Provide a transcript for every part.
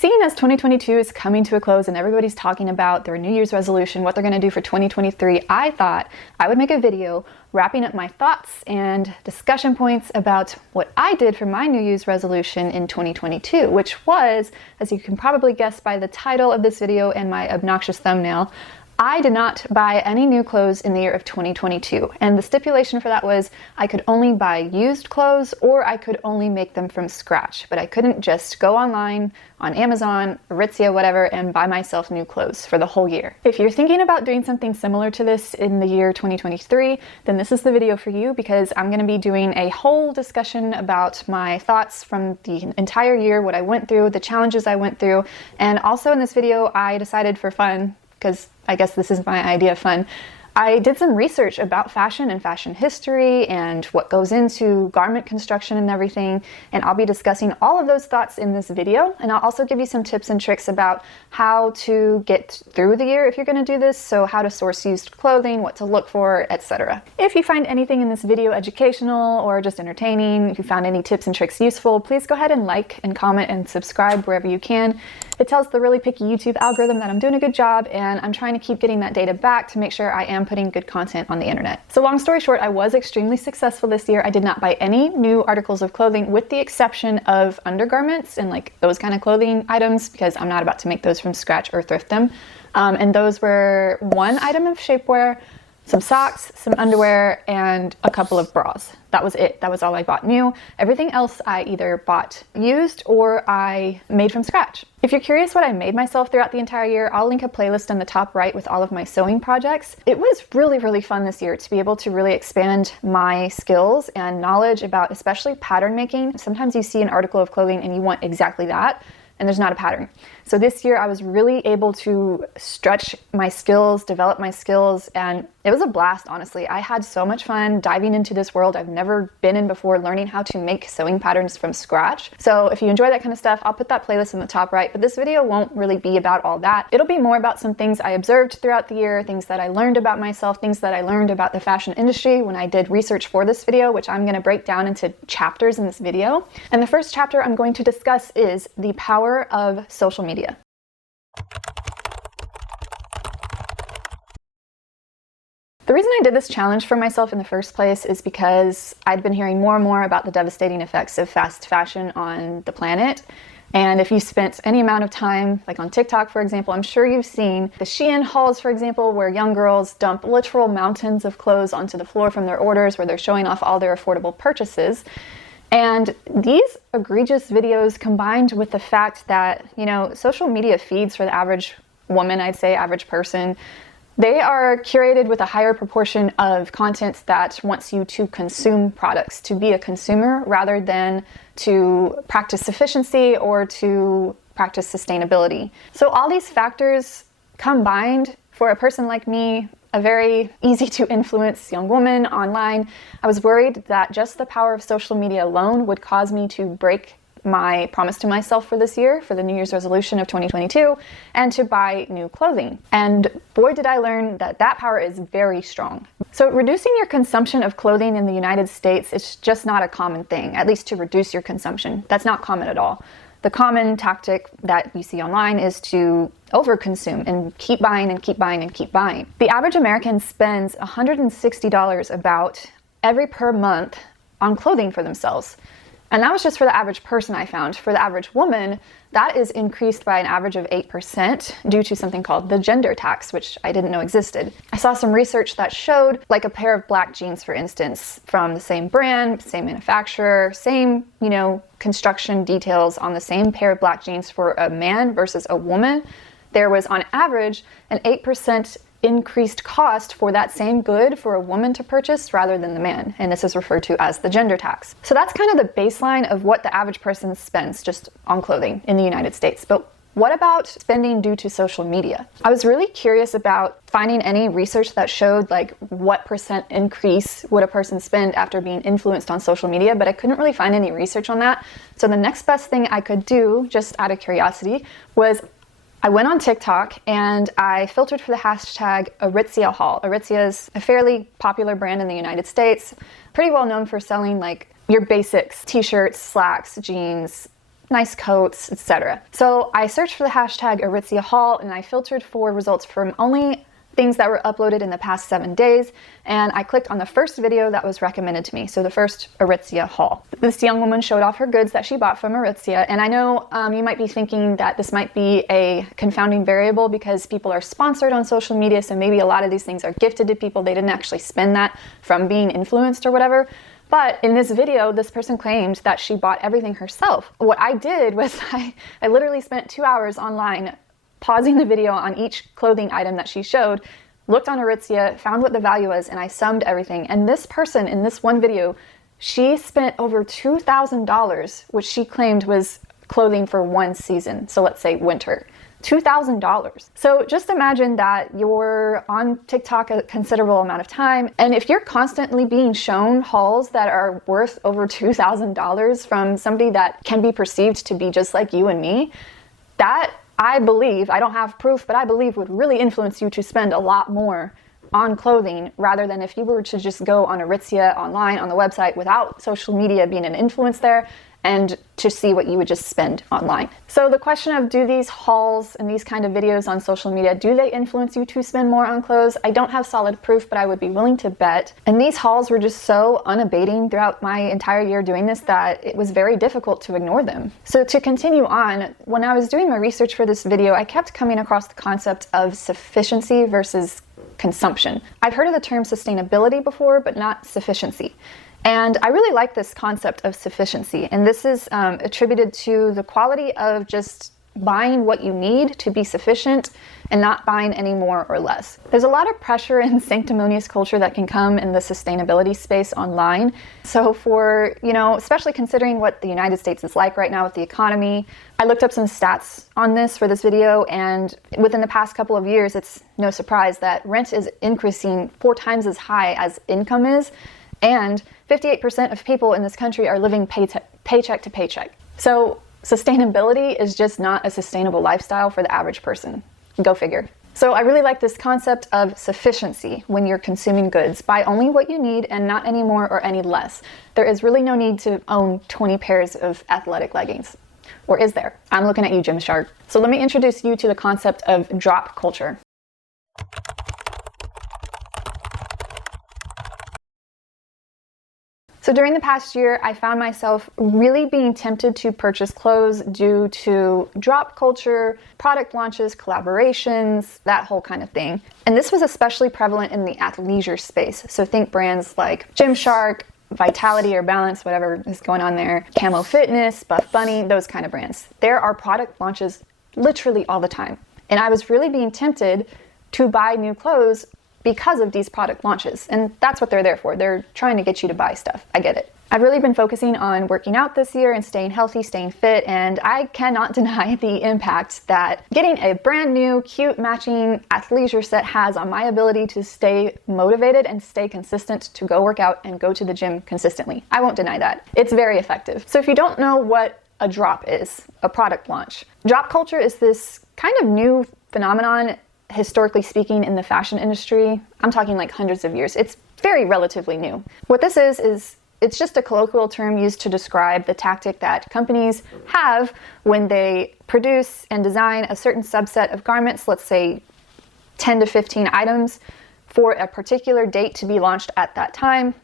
Seeing as 2022 is coming to a close and everybody's talking about their New Year's resolution, what they're going to do for 2023, I thought I would make a video wrapping up my thoughts and discussion points about what I did for my New Year's resolution in 2022, which was, as you can probably guess by the title of this video and my obnoxious thumbnail, I did not buy any new clothes in the year of 2022, and the stipulation for that was I could only buy used clothes or I could only make them from scratch, but I couldn't just go online on Amazon, Aritzia, whatever, and buy myself new clothes for the whole year. If you're thinking about doing something similar to this in the year 2023, then this is the video for you, because I'm going to be doing a whole discussion about my thoughts from the entire year, what I went through, the challenges I went through, and also in this video I decided for fun, because I guess this is my idea of fun, I did some research about fashion and fashion history and what goes into garment construction and everything, and I'll be discussing all of those thoughts in this video, and I'll also give you some tips and tricks about how to get through the year if you're going to do this, so how to source used clothing, what to look for, etc. If you find anything in this video educational or just entertaining, if you found any tips and tricks useful, please go ahead and like and comment and subscribe wherever you can. It tells the really picky YouTube algorithm that I'm doing a good job, and I'm trying to keep getting that data back to make sure I am putting good content on the internet. So long story short, I was extremely successful this year. I did not buy any new articles of clothing with the exception of undergarments and like those kind of clothing items, because I'm not about to make those from scratch or thrift them. And those were one item of shapewear, some socks, some underwear, and a couple of bras. That was it. That was all I bought new. Everything else I either bought used or I made from scratch. If you're curious what I made myself throughout the entire year, I'll link a playlist on the top right with all of my sewing projects. It was really fun this year to be able to really expand my skills and knowledge about especially pattern making. Sometimes you see an article of clothing and you want exactly that, and there's not a pattern. So this year I was really able to stretch my skills, develop my skills, and it was a blast, honestly. I had so much fun diving into this world I've never been in before, learning how to make sewing patterns from scratch. So if you enjoy that kind of stuff, I'll put that playlist in the top right, but this video won't really be about all that. It'll be more about some things I observed throughout the year, things that I learned about myself, things that I learned about the fashion industry when I did research for this video, which I'm gonna break down into chapters in this video. And the first chapter I'm going to discuss is the power of social media. The reason I did this challenge for myself in the first place is because I'd been hearing more and more about the devastating effects of fast fashion on the planet. And if you spent any amount of time, like on TikTok, for example, I'm sure you've seen the Shein hauls, for example, where young girls dump literal mountains of clothes onto the floor from their orders, where they're showing off all their affordable purchases. And these egregious videos, combined with the fact that, you know, social media feeds for the average woman, I'd say average person, they are curated with a higher proportion of content that wants you to consume products, to be a consumer rather than to practice efficiency or to practice sustainability. So all these factors combined for a person like me, a very easy to influence young woman online, I was worried that just the power of social media alone would cause me to break my promise to myself for this year, for the New Year's resolution of 2022, and to buy new clothing. And boy, did I learn that that power is very strong. So reducing your consumption of clothing in the United States is just not a common thing, at least to reduce your consumption. That's not common at all. The common tactic that you see online is to overconsume and keep buying and keep buying and keep buying. The average American spends $160 about per month on clothing for themselves. And that was just for the average person I found. For the average woman, that is increased by an average of 8% due to something called the gender tax, which I didn't know existed. I saw some research that showed, like a pair of black jeans, for instance, from the same brand, same manufacturer, same, construction details on the same pair of black jeans for a man versus a woman, there was on average an 8% increased cost for that same good for a woman to purchase rather than the man. And this is referred to as the gender tax. So that's kind of the baseline of what the average person spends just on clothing in the United States. But what about spending due to social media? I was really curious about finding any research that showed like what percent increase would a person spend after being influenced on social media, but I couldn't really find any research on that. So the next best thing I could do, just out of curiosity, was I went on TikTok and I filtered for the hashtag Aritzia haul. Aritzia is a fairly popular brand in the United States, pretty well known for selling like your basics, t-shirts, slacks, jeans, nice coats, etc. So I searched for the hashtag Aritzia haul, and I filtered for results from only things that were uploaded in the past 7 days, and I clicked on the first video that was recommended to me, so the first Aritzia haul. This young woman showed off her goods that she bought from Aritzia, and I know you might be thinking that this might be a confounding variable because people are sponsored on social media, so maybe a lot of these things are gifted to people. They didn't actually spend that from being influenced or whatever. But in this video, this person claimed that she bought everything herself. What I did was I literally spent 2 hours online pausing the video on each clothing item that she showed, looked on Aritzia, found what the value was, and I summed everything. And this person in this one video, she spent over $2,000, which she claimed was clothing for one season. So let's say winter. $2,000. So just imagine that you're on TikTok a considerable amount of time, and if you're constantly being shown hauls that are worth over $2,000 from somebody that can be perceived to be just like you and me, that I believe, I don't have proof, but I believe would really influence you to spend a lot more on clothing rather than if you were to just go on Aritzia online on the website without social media being an influence there and to see what you would just spend online. So the question of, do these hauls and these kind of videos on social media, do they influence you to spend more on clothes? I don't have solid proof, but I would be willing to bet. And these hauls were just so unabating throughout my entire year doing this that it was very difficult to ignore them. So to continue on, when I was doing my research for this video, I kept coming across the concept of sufficiency versus consumption. I've heard of the term sustainability before, but not sufficiency. And I really like this concept of sufficiency, and this is attributed to the quality of just buying what you need to be sufficient and not buying any more or less. There's a lot of pressure and sanctimonious culture that can come in the sustainability space online. So for, especially considering what the United States is like right now with the economy, I looked up some stats on this for this video, and within the past couple of years, it's no surprise that rent is increasing 4 times as high as income is, and 58% of people in this country are living paycheck to paycheck. So sustainability is just not a sustainable lifestyle for the average person. Go figure. So I really like this concept of sufficiency when you're consuming goods. Buy only what you need and not any more or any less. There is really no need to own 20 pairs of athletic leggings. Or is there? I'm looking at you, Gymshark. So let me introduce you to the concept of drop culture. So during the past year, I found myself really being tempted to purchase clothes due to drop culture, product launches, collaborations, that whole kind of thing. And this was especially prevalent in the athleisure space. So think brands like Gymshark, Vitality or Balance, whatever is going on there, Camo Fitness, Buff Bunny, those kind of brands. There are product launches literally all the time. And I was really being tempted to buy new clothes because of these product launches. And that's what they're there for. They're trying to get you to buy stuff. I get it. I've really been focusing on working out this year and staying healthy, staying fit, and I cannot deny the impact that getting a brand new, cute, matching athleisure set has on my ability to stay motivated and stay consistent to go work out and go to the gym consistently. I won't deny that. It's very effective. So if you don't know what a drop is, a product launch, drop culture is this kind of new phenomenon, historically speaking, in the fashion industry. I'm talking like hundreds of years. It's very relatively new. What this is it's just a colloquial term used to describe the tactic that companies have when they produce and design a certain subset of garments, let's say 10 to 15 items, for a particular date to be launched at that time.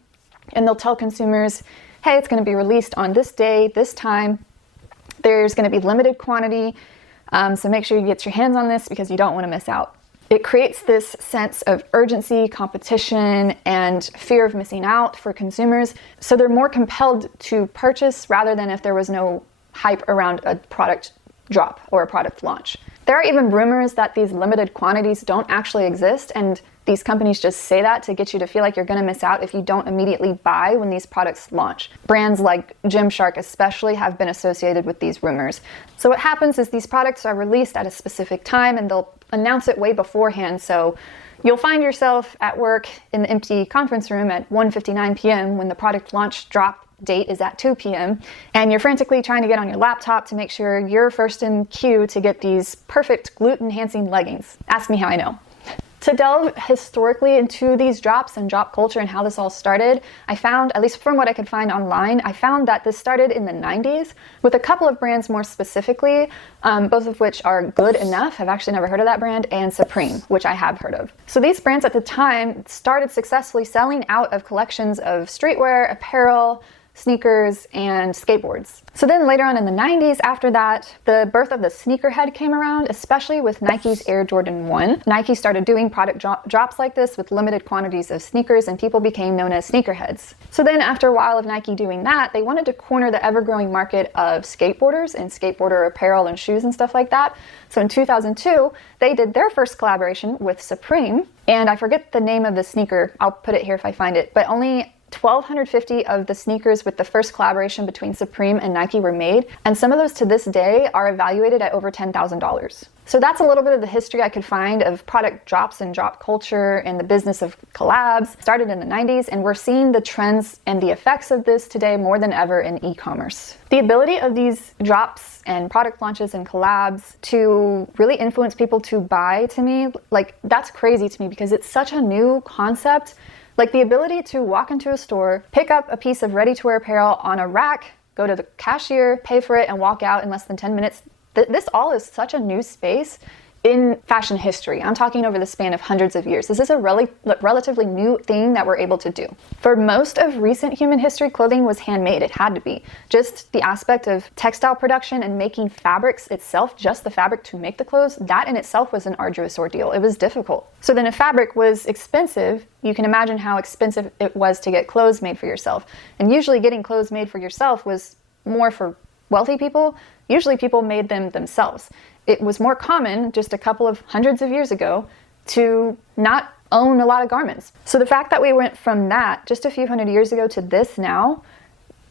And they'll tell consumers, hey, it's going to be released on this day, this time. There's going to be limited quantity, so make sure you get your hands on this because you don't want to miss out. It creates this sense of urgency, competition, and fear of missing out for consumers. So they're more compelled to purchase rather than if there was no hype around a product drop or a product launch. There are even rumors that these limited quantities don't actually exist, and these companies just say that to get you to feel like you're going to miss out if you don't immediately buy when these products launch. Brands like Gymshark especially have been associated with these rumors. So what happens is these products are released at a specific time and they'll announce it way beforehand. So you'll find yourself at work in the empty conference room at 1:59 p.m. when the product launch drop date is at 2 p.m. and you're frantically trying to get on your laptop to make sure you're first in queue to get these perfect glute-enhancing leggings. Ask me how I know. To delve historically into these drops and drop culture and how this all started, I found, at least from what I could find online, I found that this started in the 90s with a couple of brands more specifically, both of which are Good Enough, I've actually never heard of that brand, and Supreme, which I have heard of. So these brands at the time started successfully selling out of collections of streetwear, apparel, sneakers, and skateboards. So then later on in the 90s, after that, the birth of the sneakerhead came around, especially with Nike's Air Jordan 1. Nike started doing product drops like this with limited quantities of sneakers, and people became known as sneakerheads. So then after a while of Nike doing that, they wanted to corner the ever-growing market of skateboarders and skateboarder apparel and shoes and stuff like that. So in 2002, they did their first collaboration with Supreme, and I forget the name of the sneaker, I'll put it here if I find it, but only 1,250 of the sneakers with the first collaboration between Supreme and Nike were made, and some of those to this day are evaluated at over $10,000. So that's a little bit of the history I could find of product drops and drop culture and the business of collabs. Started in the 90s, and we're seeing the trends and the effects of this today more than ever in e-commerce. The ability of these drops and product launches and collabs to really influence people to buy, to me, like, that's crazy to me because it's such a new concept. Like the ability to walk into a store, pick up a piece of ready-to-wear apparel on a rack, go to the cashier, pay for it, and walk out in less than 10 minutes. This all is such a new space in fashion history. I'm talking over the span of hundreds of years. This is a relatively new thing that we're able to do. For most of recent human history, clothing was handmade. It had to be. Just the aspect of textile production and making fabrics itself, just the fabric to make the clothes, that in itself was an arduous ordeal. It was difficult. So then if fabric was expensive, you can imagine how expensive it was to get clothes made for yourself. And usually getting clothes made for yourself was more for wealthy people. Usually people made them themselves. It was more common just a couple of hundreds of years ago to not own a lot of garments. So the fact that we went from that just a few hundred years ago to this now,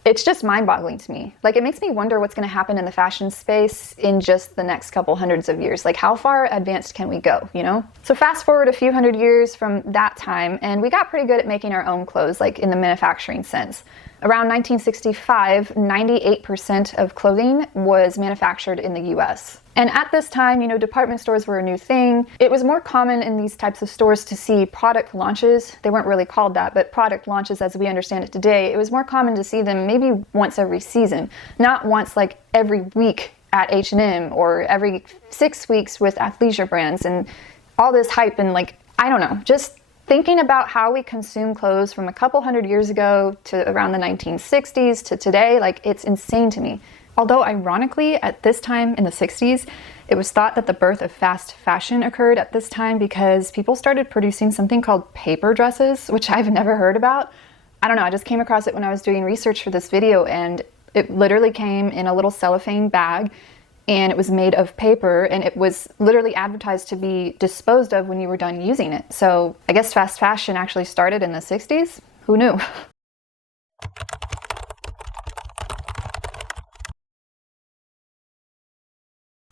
it's just mind-boggling to me. Like, it makes me wonder what's going to happen in the fashion space in just the next couple hundreds of years. Like, how far advanced can we go, you know? So fast forward a few hundred years from that time, and we got pretty good at making our own clothes, like in the manufacturing sense. Around 1965, 98% of clothing was manufactured in the US. And at this time, you know, department stores were a new thing. It was more common in these types of stores to see product launches. They weren't really called that, but product launches as we understand it today. It was more common to see them maybe once every season, not once like every week at H&M or every 6 weeks with athleisure brands and all this hype and like, I don't know, just thinking about how we consume clothes from a couple hundred years ago to around the 1960s to today, like it's insane to me. Although ironically, at this time in the 60s, it was thought that the birth of fast fashion occurred at this time because people started producing something called paper dresses, which I've never heard about. I don't know, I just came across it when I was doing research for this video, and it literally came in a little cellophane bag, and it was made of paper, and it was literally advertised to be disposed of when you were done using it. So I guess fast fashion actually started in the 60s? Who knew?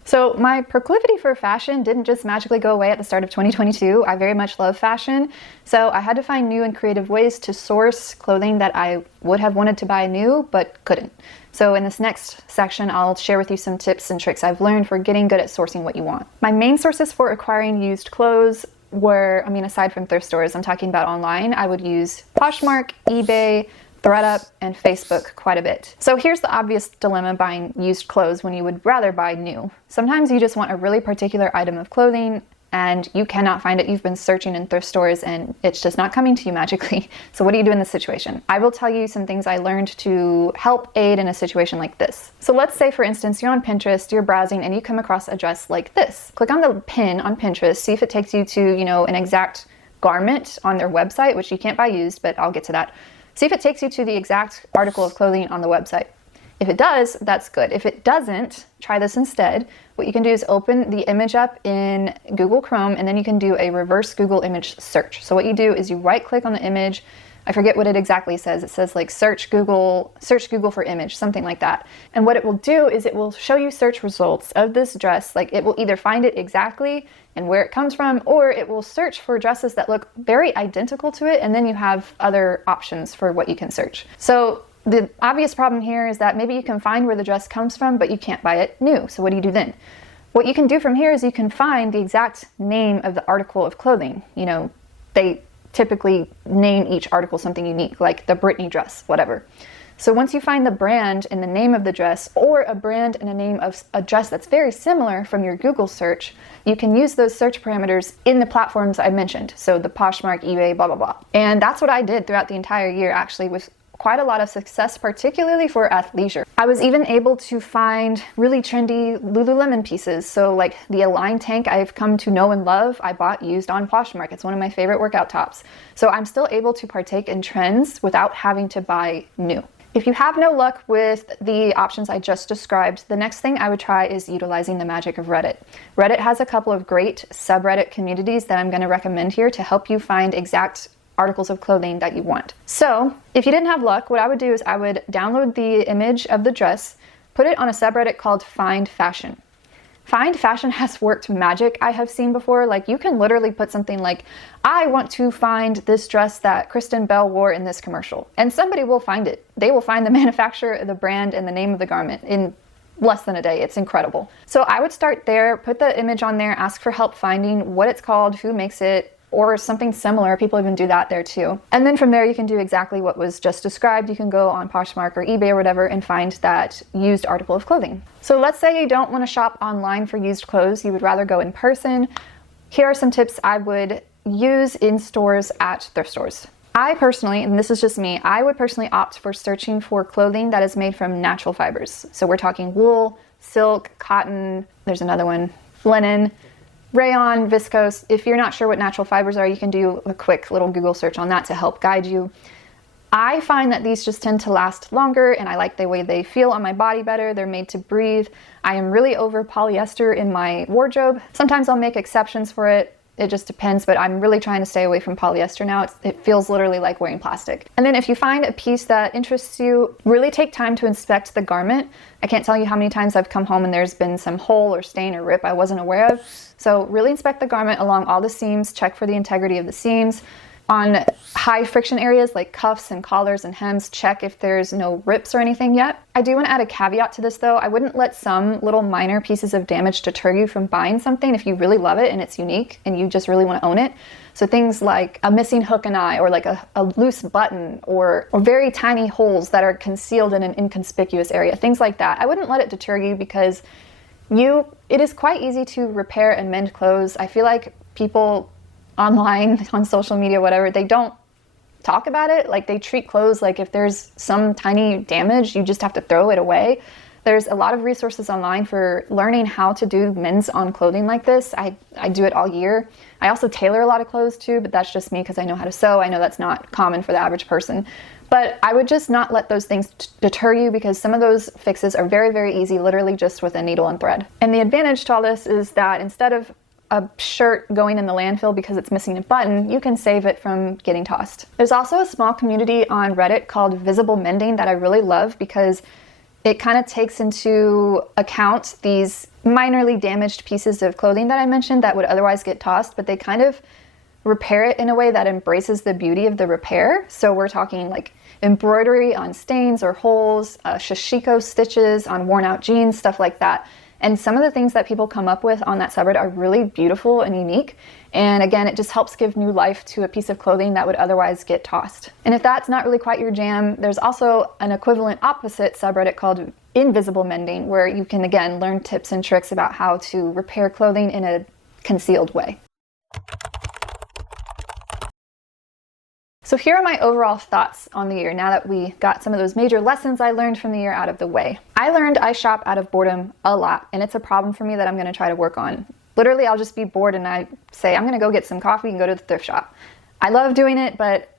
So my proclivity for fashion didn't just magically go away at the start of 2022. I very much love fashion. So I had to find new and creative ways to source clothing that I would have wanted to buy new, but couldn't. So in this next section, I'll share with you some tips and tricks I've learned for getting good at sourcing what you want. My main sources for acquiring used clothes were, aside from thrift stores, I'm talking about online, I would use Poshmark, eBay, ThredUp, and Facebook quite a bit. So here's the obvious dilemma buying used clothes when you would rather buy new. Sometimes you just want a really particular item of clothing and you cannot find it. You've been searching in thrift stores and it's just not coming to you magically. So what do you do in this situation? I will tell you some things I learned to help aid in a situation like this. So let's say, for instance, you're on Pinterest, you're browsing, and you come across a dress like this. Click on the pin on Pinterest, see if it takes you to, an exact garment on their website, which you can't buy used, but I'll get to that. See if it takes you to the exact article of clothing on the website. If it does, that's good. If it doesn't, try this instead. What you can do is open the image up in Google Chrome, and then you can do a reverse Google image search. So what you do is you right click on the image. I forget what it exactly says. It says like search Google for image, something like that. And what it will do is it will show you search results of this dress. Like it will either find it exactly and where it comes from, or it will search for dresses that look very identical to it, and then you have other options for what you can search. So the obvious problem here is that maybe you can find where the dress comes from, but you can't buy it new. So what do you do then? What you can do from here is you can find the exact name of the article of clothing. You know, they typically name each article something unique, like the Britney dress, whatever. So once you find the brand and the name of the dress, or a brand and a name of a dress that's very similar from your Google search, you can use those search parameters in the platforms I mentioned. So the Poshmark, eBay, blah, blah, blah. And that's what I did throughout the entire year, actually, with quite a lot of success, particularly for athleisure. I was even able to find really trendy Lululemon pieces. So like the Align tank I've come to know and love, I bought used on Poshmark. It's one of my favorite workout tops. So I'm still able to partake in trends without having to buy new. If you have no luck with the options I just described, the next thing I would try is utilizing the magic of Reddit. Reddit has a couple of great subreddit communities that I'm going to recommend here to help you find exact articles of clothing that you want. So if you didn't have luck, what I would do is I would download the image of the dress, put it on a subreddit called Find Fashion. Find Fashion has worked magic I have seen before. Like, you can literally put something like, I want to find this dress that Kristen Bell wore in this commercial, and somebody will find it. They will find the manufacturer, the brand, and the name of the garment in less than a day. It's incredible. So I would start there, put the image on there, ask for help finding what it's called, who makes it, or something similar. People even do that there too. And then from there, you can do exactly what was just described. You can go on Poshmark or eBay or whatever and find that used article of clothing. So let's say you don't want to shop online for used clothes. You would rather go in person. Here are some tips I would use in stores at thrift stores. I personally, and this is just me, I would personally opt for searching for clothing that is made from natural fibers. So we're talking wool, silk, cotton, there's another one, linen, rayon, viscose. If you're not sure what natural fibers are, you can do a quick little Google search on that to help guide you. I find that these just tend to last longer, and I like the way they feel on my body better. They're made to breathe. I am really over polyester in my wardrobe. Sometimes I'll make exceptions for it. It just depends, but I'm really trying to stay away from polyester now. It feels literally like wearing plastic. And then if you find a piece that interests you, really take time to inspect the garment. I can't tell you how many times I've come home and there's been some hole or stain or rip I wasn't aware of. So really inspect the garment along all the seams, check for the integrity of the seams. On high friction areas like cuffs and collars and hems, check if there's no rips or anything yet. I do want to add a caveat to this though. I wouldn't let some little minor pieces of damage deter you from buying something if you really love it and it's unique and you just really want to own it. So things like a missing hook and eye, or like a loose button, or very tiny holes that are concealed in an inconspicuous area, things like that. I wouldn't let it deter you because it is quite easy to repair and mend clothes. I feel like people online, on social media, whatever, they don't talk about it. Like, they treat clothes like if there's some tiny damage, you just have to throw it away. There's a lot of resources online for learning how to do men's on clothing like this. I do it all year. I also tailor a lot of clothes too, but that's just me because I know how to sew. I know that's not common for the average person. But I would just not let those things deter you, because some of those fixes are very, very easy, literally just with a needle and thread. And the advantage to all this is that instead of a shirt going in the landfill because it's missing a button, you can save it from getting tossed. There's also a small community on Reddit called Visible Mending that I really love, because it kind of takes into account these minorly damaged pieces of clothing that I mentioned that would otherwise get tossed, but they kind of repair it in a way that embraces the beauty of the repair. So we're talking like embroidery on stains or holes, sashiko stitches on worn out jeans, stuff like that. And some of the things that people come up with on that subreddit are really beautiful and unique. And again, it just helps give new life to a piece of clothing that would otherwise get tossed. And if that's not really quite your jam, there's also an equivalent opposite subreddit called Invisible Mending, where you can, again, learn tips and tricks about how to repair clothing in a concealed way. So here are my overall thoughts on the year now that we got some of those major lessons I learned from the year out of the way. I learned I shop out of boredom a lot, and it's a problem for me that I'm going to try to work on. Literally, I'll just be bored and I say, I'm going to go get some coffee and go to the thrift shop. I love doing it, but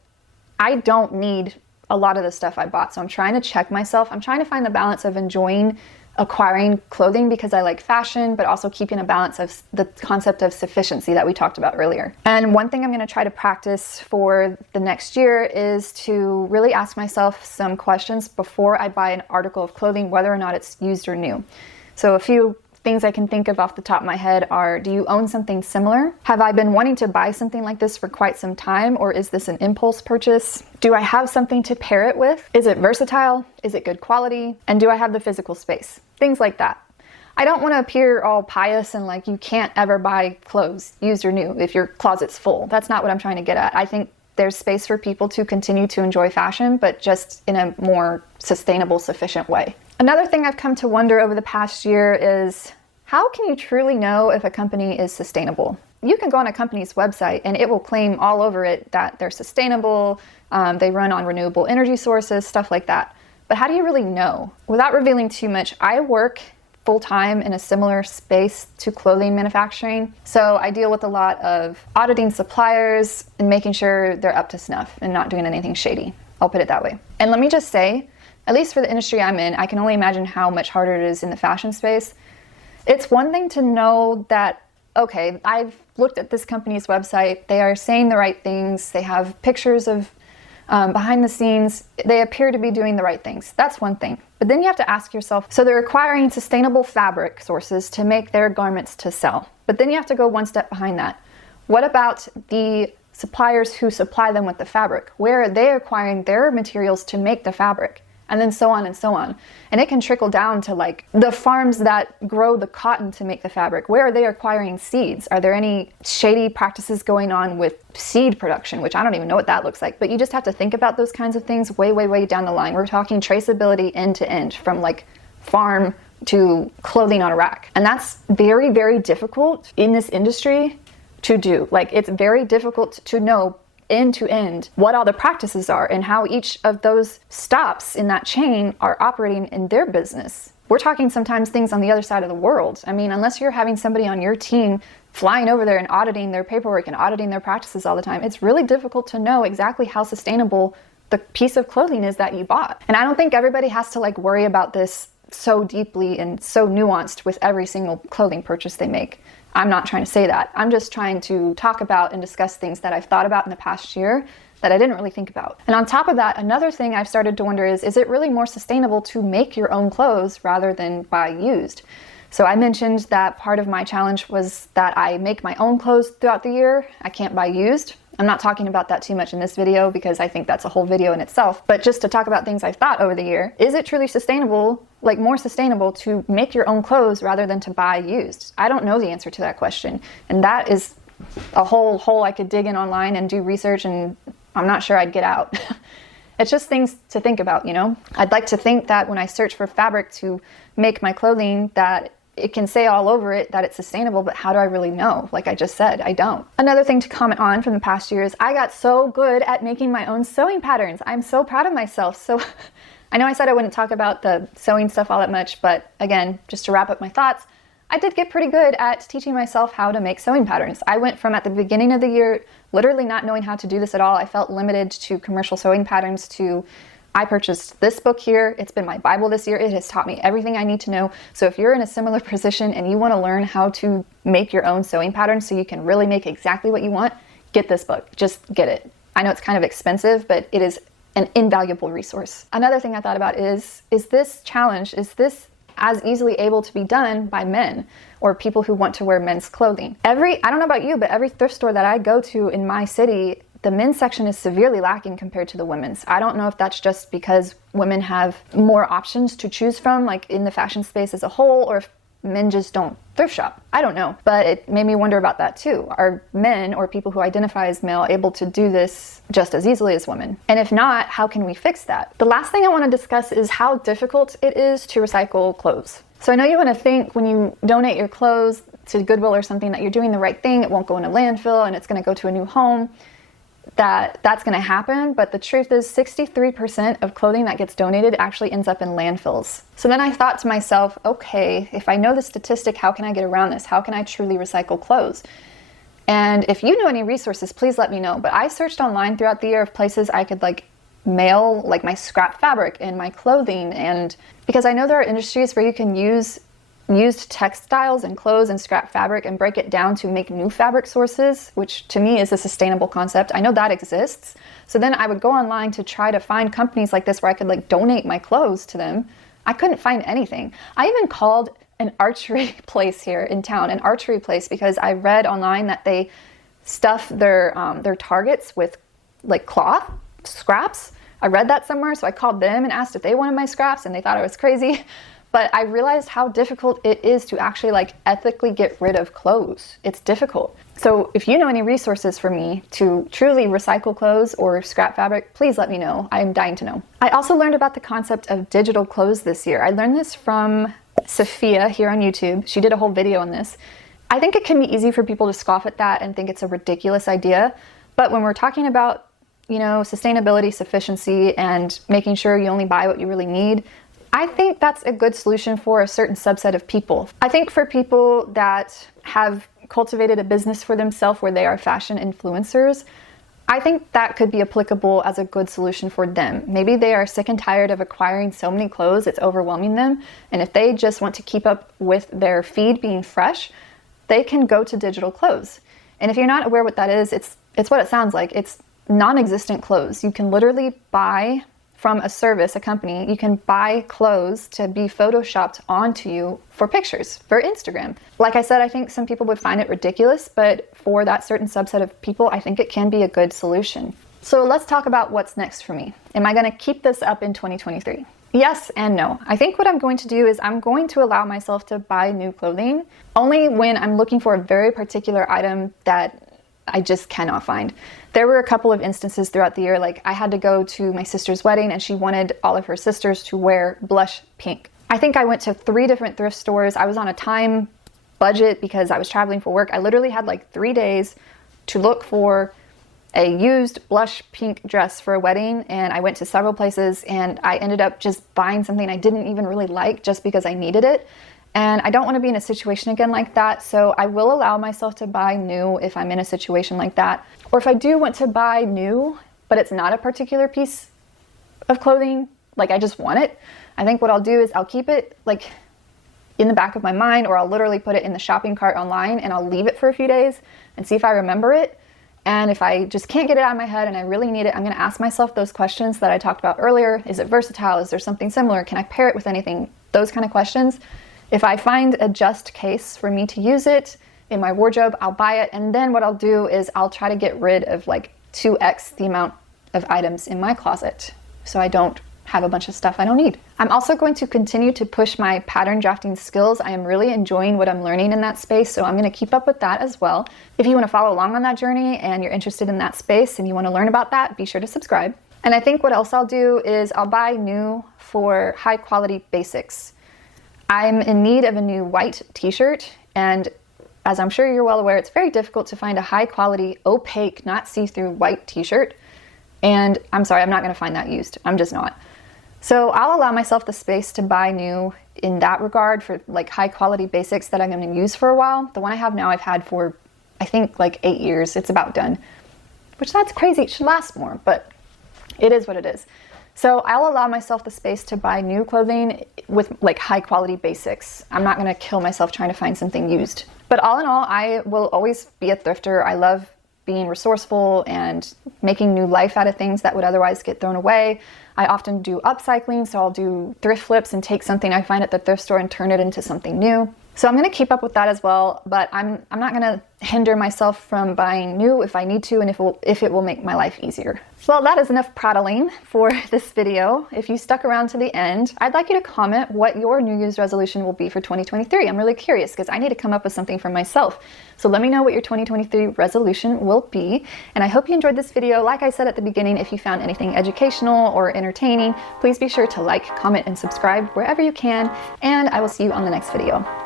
I don't need a lot of the stuff I bought. So I'm trying to check myself. I'm trying to find the balance of enjoying acquiring clothing because I like fashion, but also keeping a balance of the concept of sufficiency that we talked about earlier. And one thing I'm going to try to practice for the next year is to really ask myself some questions before I buy an article of clothing, whether or not it's used or new. So a few things I can think of off the top of my head are, do you own something similar? Have I been wanting to buy something like this for quite some time, or is this an impulse purchase? Do I have something to pair it with? Is it versatile? Is it good quality? And do I have the physical space? Things like that. I don't want to appear all pious and like you can't ever buy clothes, used or new, if your closet's full. That's not what I'm trying to get at. I think there's space for people to continue to enjoy fashion, but just in a more sustainable, sufficient way. Another thing I've come to wonder over the past year is, how can you truly know if a company is sustainable? You can go on a company's website and it will claim all over it that they're sustainable, they run on renewable energy sources, stuff like that. But how do you really know? Without revealing too much, I work full-time in a similar space to clothing manufacturing. So I deal with a lot of auditing suppliers and making sure they're up to snuff and not doing anything shady. I'll put it that way. And let me just say, at least for the industry I'm in, I can only imagine how much harder it is in the fashion space. It's one thing to know that, okay, I've looked at this company's website, they are saying the right things, they have pictures of behind the scenes, they appear to be doing the right things. That's one thing. But then you have to ask yourself, so they're acquiring sustainable fabric sources to make their garments to sell. But then you have to go one step behind that. What about the suppliers who supply them with the fabric? Where are they acquiring their materials to make the fabric? And then so on and so on. And it can trickle down to like the farms that grow the cotton to make the fabric. Where are they acquiring seeds? Are there any shady practices going on with seed production, which I don't even know what that looks like. But you just have to think about those kinds of things way, way, way down the line. We're talking traceability end to end, from like farm to clothing on a rack. And that's very, very difficult in this industry to do. Like, it's very difficult to know end to end what all the practices are and how each of those stops in that chain are operating in their business. We're talking sometimes things on the other side of the world. I mean, unless you're having somebody on your team flying over there and auditing their paperwork and auditing their practices all the time, it's really difficult to know exactly how sustainable the piece of clothing is that you bought. And I don't think everybody has to like worry about this so deeply and so nuanced with every single clothing purchase they make. I'm not trying to say that. I'm just trying to talk about and discuss things that I've thought about in the past year that I didn't really think about. And on top of that, another thing I've started to wonder is it really more sustainable to make your own clothes rather than buy used? So I mentioned that part of my challenge was that I make my own clothes throughout the year. I can't buy used. I'm not talking about that too much in this video because I think that's a whole video in itself. But just to talk about things I've thought over the year, is it truly sustainable, like more sustainable to make your own clothes rather than to buy used? I don't know the answer to that question. And that is a whole hole I could dig in online and do research, and I'm not sure I'd get out. It's just things to think about, you know? I'd like to think that when I search for fabric to make my clothing that it can say all over it that it's sustainable, but how do I really know? Like I just said, I don't. Another thing to comment on from the past year is I got so good at making my own sewing patterns. I'm so proud of myself. So I know I said I wouldn't talk about the sewing stuff all that much, but again, just to wrap up my thoughts, I did get pretty good at teaching myself how to make sewing patterns. I went from at the beginning of the year literally not knowing how to do this at all. I felt limited to commercial sewing patterns to I purchased this book here. It's been my Bible this year. It has taught me everything I need to know. So if you're in a similar position and you want to learn how to make your own sewing patterns so you can really make exactly what you want, get this book. Just get it. I know it's kind of expensive, but it is an invaluable resource. Another thing I thought about is this challenge, is this as easily able to be done by men or people who want to wear men's clothing? I don't know about you, but every thrift store that I go to in my city, the men's section is severely lacking compared to the women's. I don't know if that's just because women have more options to choose from, like in the fashion space as a whole, or if men just don't thrift shop. I don't know, but it made me wonder about that too. Are men or people who identify as male able to do this just as easily as women? And if not, how can we fix that? The last thing I want to discuss is how difficult it is to recycle clothes. So I know you want to think when you donate your clothes to Goodwill or something that you're doing the right thing, it won't go in a landfill and it's going to go to a new home, that's going to happen, but the truth is 63% of clothing that gets donated actually ends up in landfills. So then I thought to myself, okay, if I know the statistic, how can I get around this? How can I truly recycle clothes? And if you know any resources, please let me know. But I searched online throughout the year of places I could like mail like my scrap fabric and my clothing, and because I know there are industries where you can use used textiles and clothes and scrap fabric and break it down to make new fabric sources, which to me is a sustainable concept. I know that exists. So then I would go online to try to find companies like this where I could like donate my clothes to them. I couldn't find anything. I even called an archery place here in town, an archery place, because I read online that they stuff their targets with like cloth scraps. I read that somewhere, so I called them and asked if they wanted my scraps, and they thought I was crazy. but I realized how difficult it is to actually like ethically get rid of clothes. It's difficult. So if you know any resources for me to truly recycle clothes or scrap fabric, please let me know. I'm dying to know. I also learned about the concept of digital clothes this year. I learned this from Sophia here on YouTube. She did a whole video on this. I think it can be easy for people to scoff at that and think it's a ridiculous idea. But when we're talking about, you know, sustainability, sufficiency, and making sure you only buy what you really need, I think that's a good solution for a certain subset of people. I think for people that have cultivated a business for themselves where they are fashion influencers, I think that could be applicable as a good solution for them. Maybe they are sick and tired of acquiring so many clothes, it's overwhelming them. And if they just want to keep up with their feed being fresh, they can go to digital clothes. And if you're not aware what that is, it's what it sounds like. It's non-existent clothes. You can literally buy from a service, a company, you can buy clothes to be photoshopped onto you for pictures, for Instagram. Like I said, I think some people would find it ridiculous, but for that certain subset of people, I think it can be a good solution. So let's talk about what's next for me. Am I going to keep this up in 2023? Yes and no. I think what I'm going to do is I'm going to allow myself to buy new clothing only when I'm looking for a very particular item that I just cannot find. There were a couple of instances throughout the year, like I had to go to my sister's wedding and she wanted all of her sisters to wear blush pink. I think I went to 3 different thrift stores. I was on a time budget because I was traveling for work. I literally had like 3 days to look for a used blush pink dress for a wedding, and I went to several places and I ended up just buying something I didn't even really like just because I needed it. And I don't want to be in a situation again like that, so I will allow myself to buy new if I'm in a situation like that. Or if I do want to buy new, but it's not a particular piece of clothing, like I just want it, I think what I'll do is I'll keep it like in the back of my mind, or I'll literally put it in the shopping cart online and I'll leave it for a few days and see if I remember it. And if I just can't get it out of my head and I really need it, I'm going to ask myself those questions that I talked about earlier. Is it versatile? Is there something similar? Can I pair it with anything? Those kind of questions. If I find a just case for me to use it in my wardrobe, I'll buy it. And then what I'll do is I'll try to get rid of like 2x the amount of items in my closet so I don't have a bunch of stuff I don't need. I'm also going to continue to push my pattern drafting skills. I am really enjoying what I'm learning in that space, so I'm going to keep up with that as well. If you want to follow along on that journey and you're interested in that space and you want to learn about that, be sure to subscribe. And I think what else I'll do is I'll buy new for high quality basics. I'm in need of a new white t-shirt, and as I'm sure you're well aware, it's very difficult to find a high quality, opaque, not see-through white t-shirt. And I'm sorry, I'm not going to find that used. I'm just not. So I'll allow myself the space to buy new in that regard for like high quality basics that I'm going to use for a while. The one I have now I've had for, I think, like 8 years. It's about done, which that's crazy. It should last more, but it is what it is. So I'll allow myself the space to buy new clothing with like high quality basics. I'm not going to kill myself trying to find something used. But all in all, I will always be a thrifter. I love being resourceful and making new life out of things that would otherwise get thrown away. I often do upcycling, so I'll do thrift flips and take something I find at the thrift store and turn it into something new. So I'm going to keep up with that as well, but I'm not going to hinder myself from buying new if I need to and if it will make my life easier. Well, that is enough prattling for this video. If you stuck around to the end, I'd like you to comment what your New Year's resolution will be for 2023. I'm really curious because I need to come up with something for myself. So let me know what your 2023 resolution will be. And I hope you enjoyed this video. Like I said at the beginning, if you found anything educational or entertaining, please be sure to like, comment, and subscribe wherever you can. And I will see you on the next video.